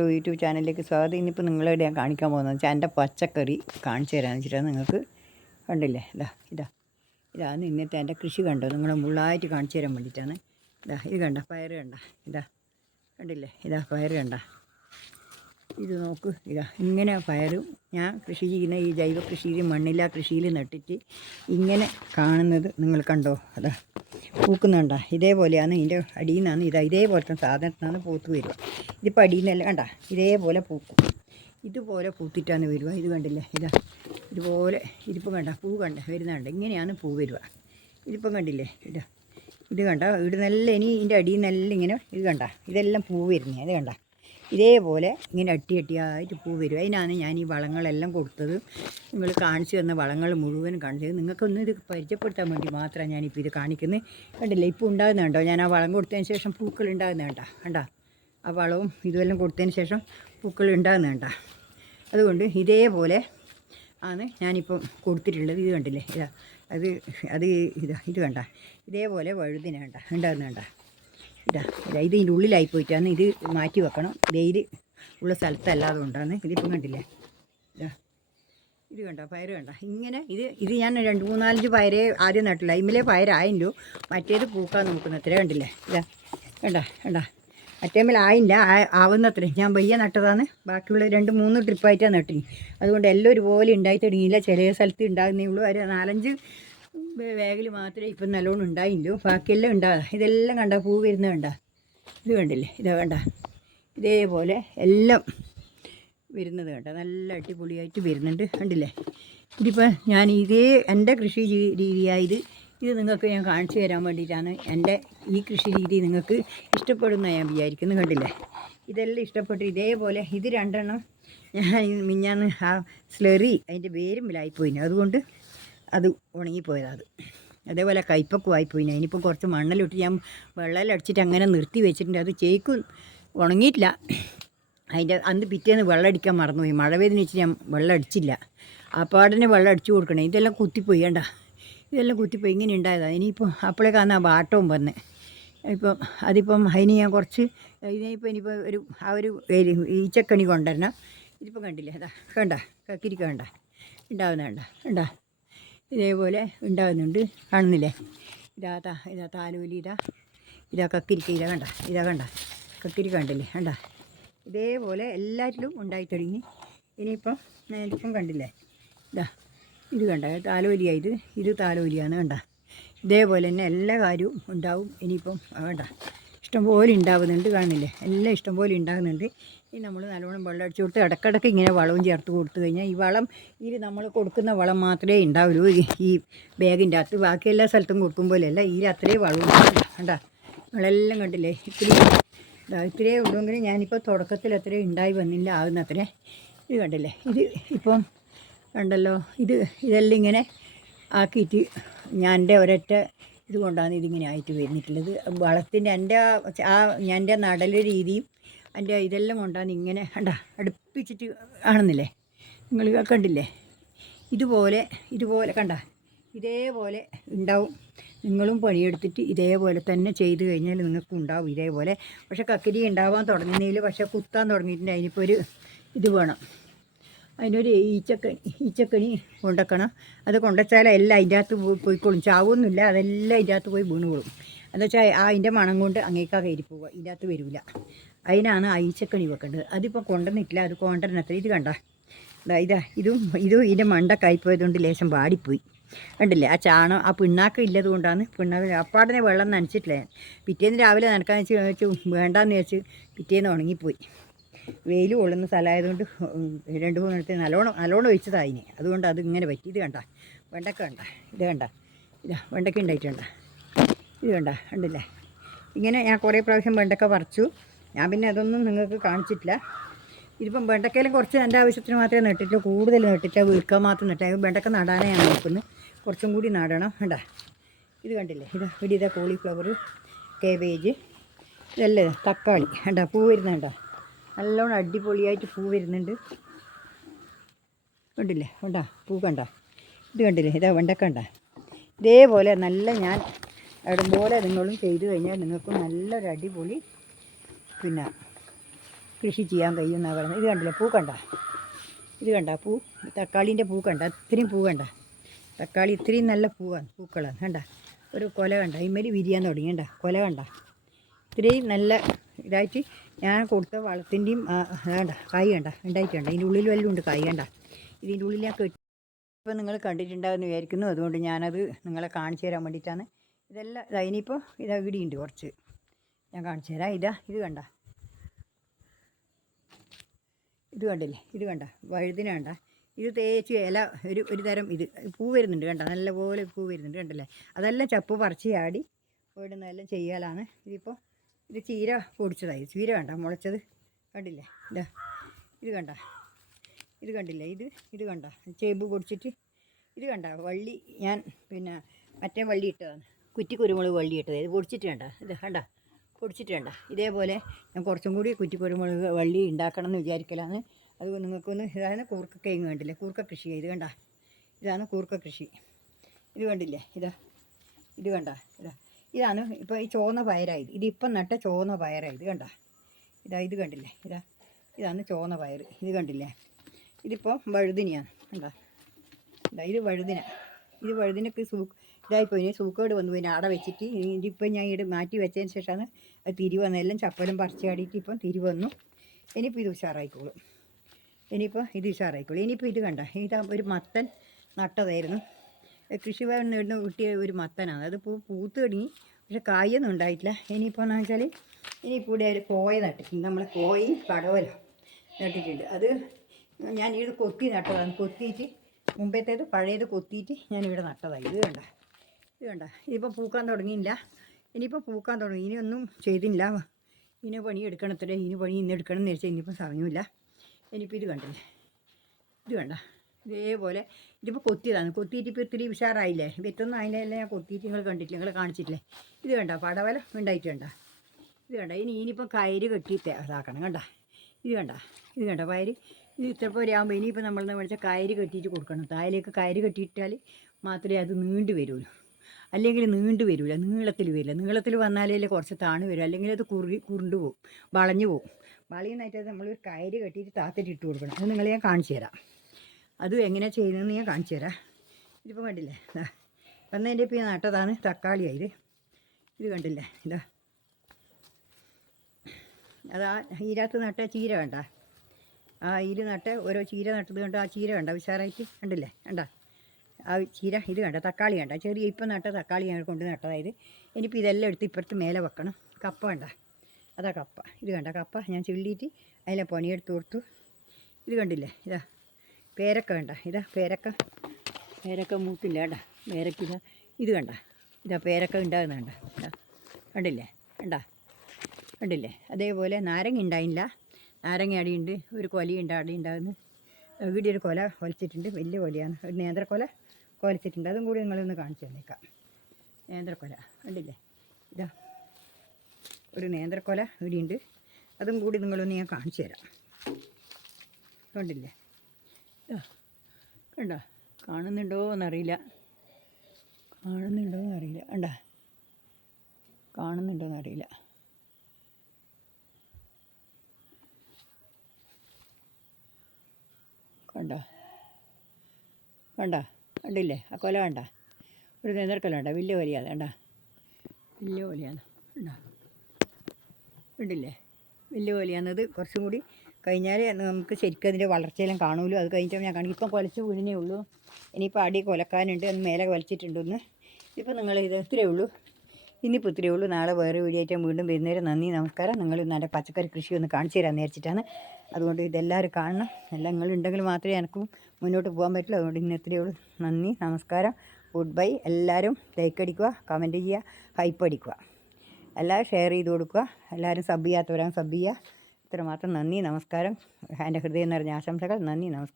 YouTube ചാനലിലേക്ക് സ്വാഗതം. ഇന്നിപ്പോൾ നിങ്ങളോട് ഞാൻ കാണിക്കാൻ പോകുന്നത് വെച്ചാൽ എൻ്റെ പച്ചക്കറി കാണിച്ചു തരാമെന്ന് വെച്ചിട്ടാണ്. നിങ്ങൾക്ക് കണ്ടില്ലേ, ഇതാണ് ഇന്നത്തെ എൻ്റെ കൃഷി. കണ്ടോ, നിങ്ങളെ മുള്ളായിട്ട് കാണിച്ചു തരാൻ വേണ്ടിയിട്ടാണ്. ഇത് കണ്ട പയർ കണ്ട, കണ്ടില്ലേ, പയർ കണ്ട, ഇത് നോക്ക്. ഇങ്ങനെ പയറും ഞാൻ കൃഷി ചെയ്യുന്ന ഈ ജൈവ കൃഷിയിൽ, മണ്ണില്ലാ കൃഷിയിൽ നട്ടിട്ട് ഇങ്ങനെ കാണുന്നത് നിങ്ങൾ കണ്ടോ. പൂക്കുന്നുണ്ട. ഇതേപോലെയാണ് ഇതിൻ്റെ അടിയിൽ നിന്നാണ് ഇതേപോലത്തെ സാധനത്തിനാണ് പൂത്ത് വരിക. ഇതിപ്പോൾ അടിയിൽ നിന്നല്ല, കണ്ട, ഇതേപോലെ പൂക്കും. ഇതുപോലെ പൂത്തിട്ടാണ് വരിക. ഇത് കണ്ടില്ലേ, ഇതുപോലെ ഇതിപ്പോൾ കണ്ട പൂ കണ്ട വരുന്നുണ്ട്. ഇങ്ങനെയാണ് പൂ വരിക. ഇതിപ്പം കണ്ടില്ലേ, ഇത് കണ്ട, ഇവിടെ നല്ല ഇനി ഇതിൻ്റെ അടിയിൽ നിന്നെല്ലാം ഇങ്ങനെ ഇത് കണ്ട, ഇതെല്ലാം പൂ വരുന്നത്. അത് കണ്ട, ഇതേപോലെ ഇങ്ങനെ അട്ടിയായിട്ട് പൂ വരും. അതിനാണ് ഞാൻ ഈ വളങ്ങളെല്ലാം കൊടുത്തത്. നിങ്ങൾ കാണിച്ചു തന്ന വളങ്ങൾ മുഴുവൻ കാണിച്ചത് നിങ്ങൾക്കൊന്ന് ഇത് പരിചയപ്പെടുത്താൻ വേണ്ടി മാത്രമാണ് ഞാനിപ്പോൾ ഇത് കാണിക്കുന്നത്. കണ്ടില്ലേ, ഇപ്പോൾ ഉണ്ടാകുന്നുണ്ടോ? ഞാൻ ആ വളം കൊടുത്തതിന് ശേഷം പൂക്കൾ ഉണ്ടാകുന്നുണ്ടോ? കണ്ടോ, ആ വളവും ഇതുമെല്ലാം കൊടുത്തതിന് ശേഷം പൂക്കൾ ഉണ്ടാകുന്നുണ്ടോ? അതുകൊണ്ട് ഇതേപോലെ ആണ് ഞാനിപ്പം കൊടുത്തിട്ടുള്ളത്. ഇത് കണ്ടില്ലേ, ഇത് കണ്ട, ഇതേപോലെ വഴുതിന കണ്ട ഉണ്ടാകുന്നുണ്ട. ഇതിൻ്റെ ഉള്ളിലായി പോയിട്ടാണ്. ഇത് മാറ്റി വെക്കണം. വെയിൽ ഉള്ള സ്ഥലത്തല്ലാതെ കൊണ്ടാണ്. ഇതിപ്പം കണ്ടില്ലേ, ഇത് കണ്ട പയർ കണ്ട. ഇങ്ങനെ ഇത് ഞാൻ 2-3-4 പയരേ ആദ്യം നട്ടില്ല. അതിമേലെ പയരായില്ലോ, മറ്റേത് പൂക്കാൻ നോക്കുന്ന അത്രേ. കണ്ടില്ലേ, കണ്ട മറ്റേമേൽ ആയില്ല, ആവുന്നത്രേ. ഞാൻ വയ്യ നട്ടതാണ്. ബാക്കിയുള്ള 2-3 ട്രിപ്പായിട്ടാണ് നട്ടിന്. അതുകൊണ്ട് എല്ലാം ഒരുപോലെ ഉണ്ടായി തുടങ്ങിയില്ല. ചില സ്ഥലത്ത് ഉണ്ടാകുന്നേ ഉള്ളൂ. ഒരു 4-5 വേഗിൽ മാത്രമേ ഇപ്പം നല്ലോണം ഉണ്ടായില്ലോ. ബാക്കിയെല്ലാം ഉണ്ടാകുക. ഇതെല്ലാം കണ്ട പൂ വരുന്നത് കണ്ട. ഇത് കണ്ടില്ലേ, കണ്ട, ഇതേപോലെ എല്ലാം വരുന്നത് കണ്ട. നല്ല അടിപൊളിയായിട്ട് വരുന്നുണ്ട്. കണ്ടില്ലേ, ഇതിപ്പോൾ ഞാൻ എൻ്റെ കൃഷി രീതിയായത് ഇത് നിങ്ങൾക്ക് ഞാൻ കാണിച്ചു തരാൻ വേണ്ടിയിട്ടാണ്. എൻ്റെ ഈ കൃഷി രീതി നിങ്ങൾക്ക് ഇഷ്ടപ്പെടുന്ന ഞാൻ വിചാരിക്കുന്നു. കണ്ടില്ലേ, ഇതെല്ലാം ഇഷ്ടപ്പെട്ടു. ഇതേപോലെ ഇത് 2 എണ്ണം ഞാൻ മിഞ്ഞാന്ന് ആ സ്ലറി അതിൻ്റെ വേരുമ്പിലായിപ്പോയിന്. അതുകൊണ്ട് അത് ഉണങ്ങിപ്പോയതാണ്. അതേപോലെ കയ്പക്കുമായിപ്പോയിന്. അതിനിപ്പോൾ കുറച്ച് മണ്ണിലിട്ട് ഞാൻ വെള്ളം അടിച്ചിട്ട് അങ്ങനെ നിർത്തി വെച്ചിട്ടുണ്ട്. അത് ചേക്കും ഉണങ്ങിയിട്ടില്ല. അതിൻ്റെ അന്ന് പിറ്റേന്ന് വെള്ളം അടിക്കാൻ മറന്നുപോയി. മഴ പെയ്തെന്ന് വെച്ച് ഞാൻ വെള്ളം അടിച്ചില്ല. അപ്പാടനെ വെള്ളം അടിച്ചു കൊടുക്കണേ. ഇതെല്ലാം കുത്തിപ്പോയി. ഇതെല്ലാം കുത്തിപ്പോയി. ഇങ്ങനെ ഉണ്ടായതാണ്. ഇനിയിപ്പോൾ അപ്പോഴേക്കാണ് ആ വാട്ടവും വന്നത്. അതിപ്പം അതിന് ഞാൻ കുറച്ച് ഇനിയിപ്പോൾ ഒരു ഈച്ചക്കണി കൊണ്ടുവരണം. ഇതിപ്പോൾ കണ്ടില്ലേ, കണ്ട കക്കിരിക്ക കണ്ട ഉണ്ടാവുന്ന ഇതേപോലെ ഉണ്ടാകുന്നുണ്ട്. കാണുന്നില്ലേ, താലോലി, കക്കിരിക്ക, കണ്ട കക്കിരിക്ക കണ്ടില്ലേ, ഇതേപോലെ എല്ലാറ്റിലും ഉണ്ടായി തുടങ്ങി. ഇനിയിപ്പം കണ്ടില്ലേ, ഇത് കണ്ട താലോലിയായത്. ഇത് താലോലിയാണ്. കണ്ട, ഇതേപോലെ തന്നെ എല്ലാ കാര്യവും ഉണ്ടാവും. ഇനിയിപ്പം ഇഷ്ടംപോലെ ഉണ്ടാകുന്നുണ്ട്. കാണുന്നില്ലേ, എല്ലാം ഇഷ്ടംപോലെ ഉണ്ടാകുന്നുണ്ട്. ഇനി നമ്മൾ നല്ലോണം വെള്ളം അടിച്ചു കൊടുത്ത് ഇടയ്ക്കിടയ്ക്ക് ഇങ്ങനെ വളവും ചേർത്ത് കൊടുത്തു കഴിഞ്ഞാൽ ഈ വളം നമ്മൾ കൊടുക്കുന്ന വളം മാത്രമേ ഉണ്ടാവുള്ളൂ ഈ ബാഗിൻ്റെ അകത്ത്. ബാക്കി എല്ലാ സ്ഥലത്തും കൊടുക്കുമ്പോഴല്ല അത്രയും വളവും കണ്ട. നമ്മളെല്ലാം കണ്ടില്ലേ, ഇത്രയേ ഉള്ളൂവെങ്കിലും ഞാനിപ്പോൾ തുടക്കത്തിൽ അത്രയും ഉണ്ടായി വന്നില്ല, ആകുന്നത്രേ. ഇത് കണ്ടില്ലേ, ഇപ്പം കണ്ടല്ലോ, ഇതെല്ലാം ഇങ്ങനെ ആക്കിയിട്ട് ഞാൻ എൻ്റെ ഒരൊറ്റ ഇതുകൊണ്ടാണ് ഇതിങ്ങനെ ആയിട്ട് വരുന്നിട്ടുള്ളത്. വളത്തിൻ്റെ എൻ്റെ നടൽ രീതിയും എൻ്റെ ഇതെല്ലാം കൊണ്ടാണ് ഇങ്ങനെ അടുപ്പിച്ചിട്ട് കാണുന്നില്ലേ, നിങ്ങൾ കണ്ടില്ലേ. ഇതുപോലെ കണ്ട, ഇതേപോലെ ഉണ്ടാവും. നിങ്ങളും പണിയെടുത്തിട്ട് ഇതേപോലെ തന്നെ ചെയ്ത് കഴിഞ്ഞാൽ നിങ്ങൾക്ക് ഉണ്ടാവും ഇതേപോലെ. പക്ഷേ കക്കിരി ഉണ്ടാവാൻ തുടങ്ങുന്നതിൽ പക്ഷേ കുത്താൻ തുടങ്ങിയിട്ടുണ്ട്. അതിനിപ്പോൾ ഒരു ഇത് വേണം. അതിനൊരു ഈച്ചക്കണി കൊണ്ടുവെക്കണം. അത് കൊണ്ടുവച്ചാൽ എല്ലാം അതിൻ്റെ അകത്ത് പോയിക്കോളും. ചാവൊന്നുമില്ല, അതെല്ലാം അതിൻ്റെ അകത്ത് പോയി വീണുകൊള്ളും. എന്ന് വെച്ചാൽ അതിൻ്റെ മണം കൊണ്ട് അങ്ങേക്കാ കയറി പോവുക, ഇതിൻ്റെ അകത്ത് വരില്ല. അതിനാണ് ആ ഈച്ചക്കണി വെക്കേണ്ടത്. അതിപ്പോൾ കൊണ്ടുവന്നിട്ടില്ല, അത് കൊണ്ടുവരണത്ര. ഇത് കണ്ട, ഇതും ഇതിൻ്റെ മണ്ട കയ്പോയതുകൊണ്ട് ലേശം വാടിപ്പോയി. കണ്ടില്ലേ, ആ ചാണം ആ പിണ്ണാക്ക് ഇല്ലത് കൊണ്ടാണ്. പിണ്ണാക്ക് അപ്പാടനെ വെള്ളം നനച്ചിട്ടില്ല. പിറ്റേന്ന് രാവിലെ നനക്കാന്ന് വെച്ച് വേണ്ടാന്ന് വെച്ച് പിറ്റേന്ന് ഉണങ്ങിപ്പോയി. വെയിൽ കൊള്ളുന്ന സ്ഥലമായതുകൊണ്ട് 2-3 ഇടത്ത് നല്ലോണം ഒഴിച്ചതായിന്. അതുകൊണ്ട് അത് ഇങ്ങനെ പറ്റി. ഇത് കണ്ട, വെണ്ടക്ക കണ്ട, വെണ്ടക്ക ഉണ്ടായിട്ടുണ്ട്. ഇത് കണ്ടില്ലേ, ഇങ്ങനെ ഞാൻ കുറേ പ്രാവശ്യം വെണ്ടക്ക പറിച്ചു. ഞാൻ പിന്നെ അതൊന്നും നിങ്ങൾക്ക് കാണിച്ചിട്ടില്ല. ഇതിപ്പം വെണ്ടക്കയിലും കുറച്ച് എൻ്റെ ആവശ്യത്തിന് മാത്രമേ നട്ടിട്ടുള്ളൂ, കൂടുതൽ നട്ടിട്ട് വിൽക്കാൻ മാത്രം നട്ടാൽ. വെണ്ടക്ക നടാനേ ഞാൻ നോക്കുന്നത്, കുറച്ചും കൂടി നടണം. ഇത് കണ്ടില്ലേ, ഇതാ കോളിഫ്ലവർ, കേബേജ്, ഇതല്ലേ തക്കാളി. പൂ വരുന്നുണ്ട, നല്ലോണം അടിപൊളിയായിട്ട് പൂ വരുന്നുണ്ട്. കണ്ടില്ലേ, പൂ കണ്ട. ഇത് കണ്ടില്ലേ, വെണ്ടക്ക ഇതേപോലെ നല്ല ഞാൻ ഇടുമ്പോലെ നിങ്ങളും ചെയ്ത് കഴിഞ്ഞാൽ നിങ്ങൾക്ക് നല്ലൊരു അടിപൊളി പിന്നെ കൃഷി ചെയ്യാൻ കഴിയുമെന്നാണ് പറയുന്നത്. ഇത് കണ്ടില്ലേ, പൂ കണ്ട, ഇത് കണ്ട പൂ, തക്കാളീൻ്റെ പൂ കണ്ട, ഇത്രയും പൂ കണ്ട, തക്കാളി ഇത്രയും നല്ല പൂവാണ്, പൂക്കളാണ് കണ്ട. ഒരു കൊല കണ്ട, ഇമ്മേൽ വിരിയാൻ തുടങ്ങി കണ്ട, കൊല കണ്ട, ഇത്രയും നല്ല ഇതായിട്ട് ഞാൻ കൊടുത്ത വളത്തിൻ്റെയും വേണ്ട കായ് കണ്ട ഉണ്ടായിട്ടുണ്ട്. ഇതിൻ്റെ ഉള്ളിൽ വല്ലതും ഉണ്ട് കായ് കണ്ട. ഇതിൻ്റെ ഉള്ളിൽ ഞാൻ കെട്ടി ഇപ്പോൾ നിങ്ങൾ കണ്ടിട്ടുണ്ടാകുമെന്ന് വിചാരിക്കുന്നു. അതുകൊണ്ട് ഞാനത് നിങ്ങളെ കാണിച്ചു തരാൻ വേണ്ടിയിട്ടാണ്. ഇതെല്ലാം ഇനിയിപ്പോൾ ഇതാ ഇടിയുണ്ട് കുറച്ച്, ഞാൻ കാണിച്ചു തരാം. ഇത് കണ്ട, ഇത് കണ്ടില്ലേ, ഇത് കണ്ട വഴുതിന കണ്ട, ഇത് തേച്ച് ഇല ഒരു തരം ഇത് പൂ വരുന്നുണ്ട് കണ്ട, നല്ലപോലെ പൂ വരുന്നുണ്ട് കണ്ടല്ലേ. അതെല്ലാം ചപ്പ് പറിച്ച് ചാടി ഓടുന്നതെല്ലാം ചെയ്യാലാണ്. ഇതിപ്പോൾ ഇത് ചീര പൊടിച്ചതായി, ചീര കണ്ട മുളച്ചത് കണ്ടില്ലേ. ഇത് കണ്ട, ഇത് കണ്ടില്ലേ, ഇത് കണ്ട ചേമ്പ് പൊടിച്ചിട്ട് ഇത് കണ്ട വള്ളി ഞാൻ പിന്നെ മറ്റേ വള്ളി ഇട്ടതാണ്, കുറ്റി കുരുമുളക് വള്ളി ഇട്ടത്. ഇത് പൊടിച്ചിട്ട് കണ്ട, ഇത് കണ്ട പൊടിച്ചിട്ട് കണ്ട. ഇതേപോലെ ഞാൻ കുറച്ചും കൂടി കുറ്റി കുരുമുളക് വള്ളി ഉണ്ടാക്കണം എന്ന് വിചാരിക്കലാണ്. അത് നിങ്ങൾക്കൊന്ന് ഇതാണ് കൂർക്ക കിഴങ്ങ് കണ്ടില്ലേ, കൂർക്ക കൃഷി ഇത് കണ്ട, ഇതാണ് കൂർക്ക കൃഷി. ഇത് കണ്ടില്ലേ, ഇത് കണ്ട, ഇതാണ് ഇപ്പോൾ ഈ ചുവന്ന പയറായത്. ഇതിപ്പം നട്ട ചുവന്ന പയറായത് കണ്ട. ഇത് കണ്ടില്ലേ, ഇതാണ് ചുവന്ന പയർ. ഇത് കണ്ടില്ലേ, ഇതിപ്പോൾ വഴുതിനിയാണ് കണ്ട. ഇത് വഴുതിന, ഇത് വഴുതിനൊക്കെ ഇതായിപ്പോയി, സൂക്കേട് വന്നു പോയി ആടെ വെച്ചിട്ട്. ഇതിപ്പോൾ ഞാൻ ഇവിടെ മാറ്റി വെച്ചതിന് ശേഷമാണ് അത് തിരി വന്നതെല്ലാം ചപ്പലും പറിച്ച് ചാടിയിട്ട് ഇപ്പം തിരി വന്നു. ഇനിയിപ്പോൾ ഇത് ഉഷാറായിക്കോളും, ഇനിയിപ്പോൾ ഇത് കണ്ട, ഇത് ഒരു മത്തൻ നട്ടതായിരുന്നു, കൃഷിഭവനിൽ നിന്ന് കിട്ടിയ ഒരു മത്തനാണ്. അത് പൂത്ത് തുടങ്ങി, പക്ഷെ കായൊന്നും ഉണ്ടായിട്ടില്ല. ഇനിയിപ്പോൾ എന്ന് വെച്ചാൽ ഇനിയിപ്പോൾ ഇവിടെ ഒരു കോയ നട്ടിട്ടുണ്ട്, നമ്മൾ കോയും പടവലോ നട്ടിട്ടുണ്ട്. അത് ഞാൻ ഇത് കൊത്തി നട്ടതാണ്, കൊത്തിയിട്ട് മുമ്പത്തേത് പഴയത് കൊത്തിയിട്ട് ഞാനിവിടെ നട്ടതാണ്. ഇത് കണ്ട, ഇതിപ്പോൾ പൂക്കാൻ തുടങ്ങിയില്ല. ഇനിയിപ്പോൾ പൂക്കാൻ തുടങ്ങി, ഇനിയൊന്നും ചെയ്തില്ല. ഇനി പണി എടുക്കണത്തില്ല, ഇനി പണി ഇന്ന് എടുക്കണം എന്ന് വെച്ചാൽ ഇനിയിപ്പോൾ സമയമില്ല. ഇനിയിപ്പോൾ ഇത് കണ്ടില്ലേ, ഇത് കണ്ട, ഇതേപോലെ ഇതിപ്പോൾ കൊത്തിയതാണ്. കൊത്തിയിട്ട് ഇപ്പോൾ ഇത്തിരി ഉഷാറായില്ലേ, വിത്തൊന്നും അതിനെല്ലാം ഞാൻ കൊത്തിയിട്ട് നിങ്ങൾ കണ്ടിട്ടില്ല, നിങ്ങൾ കാണിച്ചിട്ടില്ലേ. ഇത് കണ്ട പടവല ഉണ്ടായിട്ട് കണ്ട, ഇത് കണ്ട. ഇനിയിപ്പോൾ കയറ് കെട്ടിയിട്ട് ഇതാക്കണം കണ്ട. ഇത് കണ്ട പയർ. ഇത് ഇത്രപോലെ ആകുമ്പോൾ ഇനിയിപ്പോൾ നമ്മളെന്ന് മേടിച്ചാൽ കയറ് കെട്ടിയിട്ട് കൊടുക്കണം. താഴേക്ക് കയറ് കെട്ടിയിട്ടാൽ മാത്രമേ അത് നീണ്ടു വരുള്ളൂ, അല്ലെങ്കിൽ നീണ്ടു വരില്ല, നീളത്തിൽ വരില്ല. നീളത്തിൽ വന്നാലേ കുറച്ച് താണ് വരും, അല്ലെങ്കിൽ അത് കുരുണ്ടു പോവും, വളഞ്ഞു പോവും. വളയുന്നതായിട്ട് നമ്മൾ ഒരു കയറ് കെട്ടിയിട്ട് താത്തിട്ട് ഇട്ട് കൊടുക്കണം. അത് നിങ്ങളെ ഞാൻ കാണിച്ചു തരാം, അത് എങ്ങനെയാണ് ചെയ്യുന്നതെന്ന് ഞാൻ കാണിച്ചു തരാം. ഇതിപ്പോൾ കണ്ടില്ലേ, വന്നതിൻ്റെ ഇപ്പോൾ നട്ടതാണ് തക്കാളിയായത്. ഇത് കണ്ടില്ലേ, അതാ ഈരാത്ത് നട്ട ചീര കണ്ട, ആ ഈര് നട്ട ഓരോ ചീര നട്ടത് കണ്ട, ആ ചീര കണ്ട ഉഷാറായിട്ട് കണ്ടില്ലേ, കണ്ട ആ ചീര. ഇത് കണ്ട തക്കാളി കണ്ട, ചെറിയ ഇപ്പം നട്ട തക്കാളി ഞങ്ങൾ കൊണ്ട് നട്ടതായത്. ഇനിയിപ്പോൾ ഇതെല്ലാം എടുത്ത് ഇപ്പുറത്ത് മേലെ വെക്കണം. കപ്പ കണ്ട, അതാ കപ്പ. ഇത് കണ്ട കപ്പ ഞാൻ ചുള്ളിയിട്ട് അതിലെ പണിയെടുത്ത് കൊടുത്തു. ഇത് കണ്ടില്ലേ, പേരക്ക കണ്ട, പേരക്ക മൂത്തില്ല കണ്ട, പേരക്ക ഇത് കണ്ട, പേരക്ക ഉണ്ടാകുന്ന കണ്ട, കണ്ടില്ലേ. അതേപോലെ നാരങ്ങ ഉണ്ടായില്ല, നാരങ്ങ അടിയുണ്ട്, ഒരു കൊലയുണ്ട് അടി ഉണ്ടാകുന്നു. ഇവിടെ ഒരു കൊല കൊലച്ചിട്ടുണ്ട്, വലിയ കൊലയാണ്, ഒരു നേന്ത്രക്കൊല കൊലച്ചിട്ടുണ്ട്. അതും കൂടി നിങ്ങളൊന്ന് കാണിച്ചു തന്നേക്കാം. നേന്ത്രക്കൊല കണ്ടില്ലേ, ഒരു നേന്ത്രക്കൊല ഇവിടെയുണ്ട്, അതും കൂടി നിങ്ങളൊന്ന് ഞാൻ കാണിച്ചു തരാം. കണ്ടില്ലേ, കണ്ട, കാണുന്നുണ്ടോയെന്നറിയില്ല, കാണുന്നുണ്ടോയെന്നറിയില്ല. കണ്ടില്ലേ ആ കൊല കണ്ട, ഒരു നേന്ത്രക്കൊല കണ്ട, വലിയ കൊലയാണ് കണ്ട, വലിയ കൊലയാണ് കണ്ടില്ലേ, വലിയ കൊലയാണത്. കുറച്ചും കൂടി കഴിഞ്ഞാൽ നമുക്ക് ശരിക്കും അതിൻ്റെ വളർച്ചയെല്ലാം കാണുമല്ലോ. അത് കഴിഞ്ഞിട്ട് ഞാൻ കാണിക്കും. ഇപ്പം കൊലച്ച് വീണേ ഉള്ളൂ, ഇനിയിപ്പോൾ അടി കൊലക്കാനുണ്ട്, അത് മേലെ കൊലച്ചിട്ടുണ്ടെന്ന്. ഇപ്പോൾ നിങ്ങൾ ഇത്രയേ ഉള്ളൂ, ഇന്നിപ്പോൾ ഇത്രയേ ഉള്ളൂ. നാളെ വേറെ വീഡിയോ ആയിട്ട് വീണ്ടും വരുന്നേരം നന്ദി, നമസ്കാരം. നിങ്ങൾ നല്ല പച്ചക്കറി കൃഷി ഒന്ന് കാണിച്ചു തരാൻ നേരിച്ചിട്ടാണ്. അതുകൊണ്ട് ഇതെല്ലാവരും കാണണം. എല്ലാം നിങ്ങളുണ്ടെങ്കിൽ മാത്രമേ എനിക്കും മുന്നോട്ട് പോകാൻ പറ്റുള്ളൂ. അതുകൊണ്ട് ഇന്ന് ഇത്രയേ ഉള്ളൂ. നന്ദി, നമസ്കാരം, ഗുഡ് ബൈ. എല്ലാവരും ലൈക്ക് അടിക്കുക, കമൻറ്റ് ചെയ്യുക, ഹൈപ്പ് അടിക്കുക, എല്ലാവരും ഷെയർ ചെയ്ത് കൊടുക്കുക. എല്ലാവരും സബ് ചെയ്യാത്തവരാണ് സബ് ചെയ്യുക. ഇത്രമാത്രം. നന്ദി, നമസ്കാരം. എൻ്റെ ഹൃദയം നിറഞ്ഞ ആശംസകൾ. നന്ദി, നമസ്കാരം.